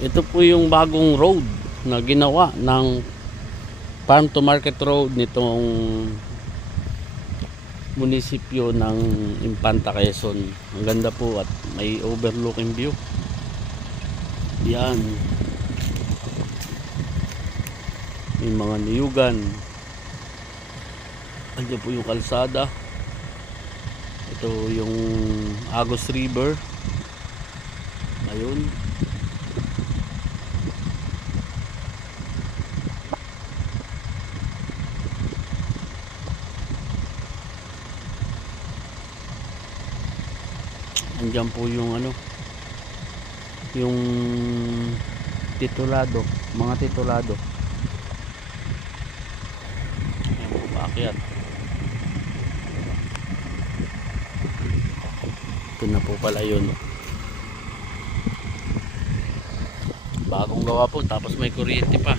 Ito po yung bagong road na ginawa ng farm to market road nitong munisipyo ng Infanta, Quezon. Ang ganda po at may overlooking view. Yan. May mga niyugan. Andiyan po yung kalsada. Ito yung Agos River. Ayun. Andiyan po yung ano, yung titulado, mga titulado. Ayan po, paakyat. Ito na po pala yun. Bagong gawa po, tapos may kuryente pa.